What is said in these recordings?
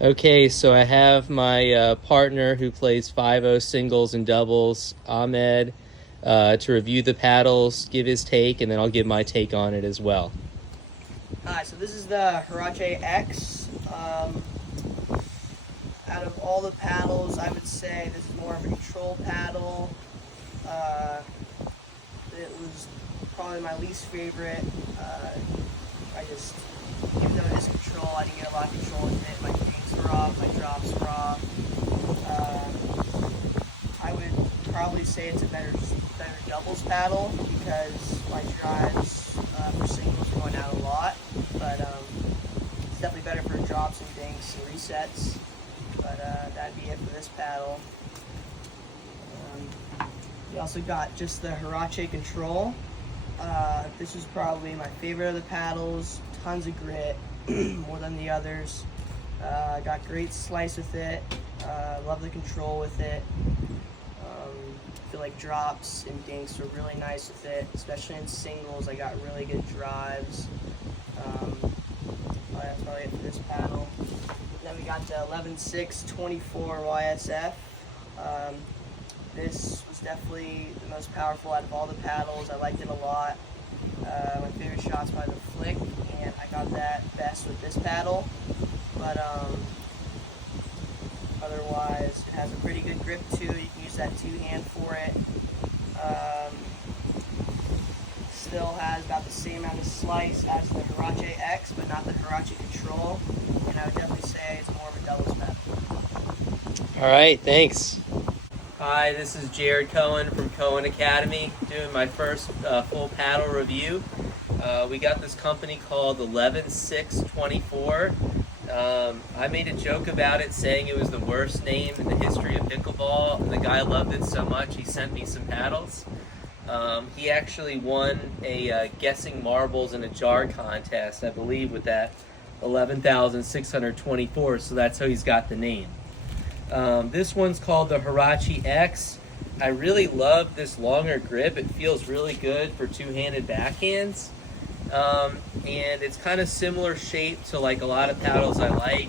Okay, so I have my partner who plays 5-0 singles and doubles, Ahmed, to review the paddles, give his take, and then I'll give my take on it as well. Hi, so this is the Hirache X. Out of all the paddles, I would say this is more of a control paddle. Uh, it was probably my least favorite. Even though it is control, I didn't get a lot of control with it. My games were off, my drops were off. I would probably say it's a better doubles paddle because my drives for singles are going out a lot. But it's definitely better for drops and dinks and resets. But that'd be it for this paddle. We also got just the Hirache control. This is probably my favorite of the paddles. Tons of grit, more than the others. Got great slice with it. Love the control with it. I feel like drops and dinks are really nice with it, especially in singles. I got really good drives. That's probably it for this paddle. Then we got the 11Six24 YSF. This was definitely the most powerful out of all the paddles. I liked it a lot. My favorite shot's by the flick, and I got that best with this paddle. But otherwise, it has a pretty good grip too. You can use that two-hand for it. Still has about the same amount of slice as the Hirache X, but not the Hirache Control. And I would definitely say it's more of a doubles paddle. All right, thanks. Hi, this is Jared Cohen from Cohen Academy, doing my first full paddle review. We got this company called 11Six24. I made a joke about it saying it was the worst name in the history of pickleball, and the guy loved it so much he sent me some paddles. He actually won a guessing marbles in a jar contest, I believe, with that 11,624, so that's how he's got the name. This one's called the Hirache X. I really love this longer grip. It feels really good for two-handed backhands. And it's kind of similar shape to like a lot of paddles I like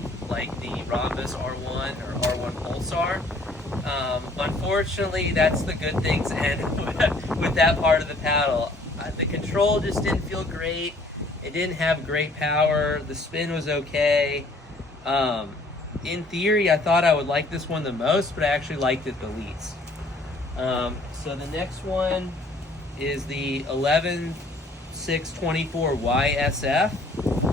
the Rhombus R1 or R1 Pulsar. Unfortunately, that's the good things end with that part of the paddle. The control just didn't feel great. It didn't have great power. The spin was okay. In theory, I thought I would like this one the most, but I actually liked it the least. So the next one is the 11Six24 YSF.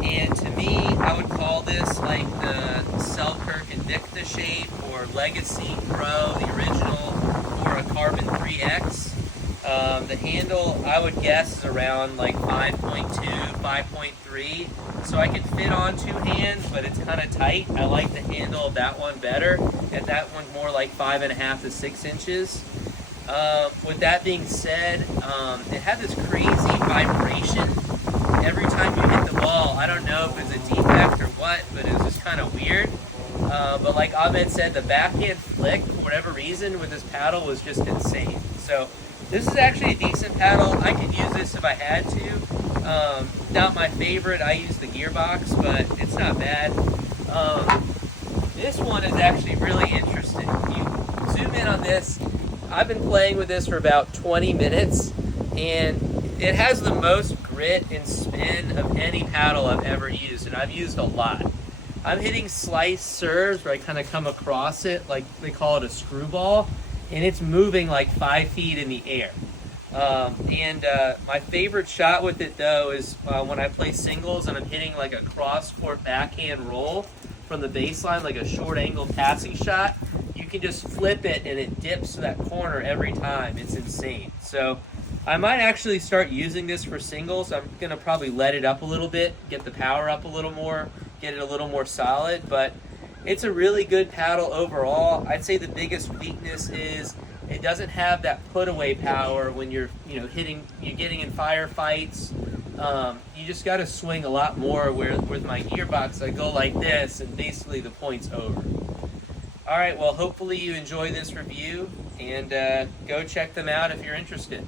And to me, I would call this like the Selkirk Invicta shape or Legacy Pro, the original, or a Carbon 3X. The handle, I would guess, is around like 5.2, 5.3. So I can fit on two hands, but it's kind of tight. I like the handle of that one better, and that one's more like 5.5 to 6 inches. With that being said, it had this crazy vibration every time you hit the ball. I don't know if it was a defect or what, but it was just kind of weird. But like Ahmed said, the backhand flick, for whatever reason, with this paddle was just insane. So this is actually a decent paddle. I could use this if I had to. Not my favorite. I use the gearbox, but it's not bad. This one is actually really interesting. You zoom in on this. I've been playing with this for about 20 minutes, and it has the most grit and spin of any paddle I've ever used, and I've used a lot. I'm hitting slice serves where I kind of come across it, like they call it a screwball, and it's moving like 5 feet in the air. My favorite shot with it, though, is when I play singles and I'm hitting like a cross-court backhand roll from the baseline, like a short-angle passing shot. You can just flip it and it dips to that corner every time. It's insane. So I might actually start using this for singles. I'm going to probably let it up a little bit, get the power up a little more, get it a little more solid, but it's a really good paddle overall. I'd say the biggest weakness is it doesn't have that put away power when you're getting in firefights. You just got to swing a lot more. Where with my gearbox, I go like this, and basically the point's over. All right, well, hopefully you enjoy this review, and go check them out if you're interested.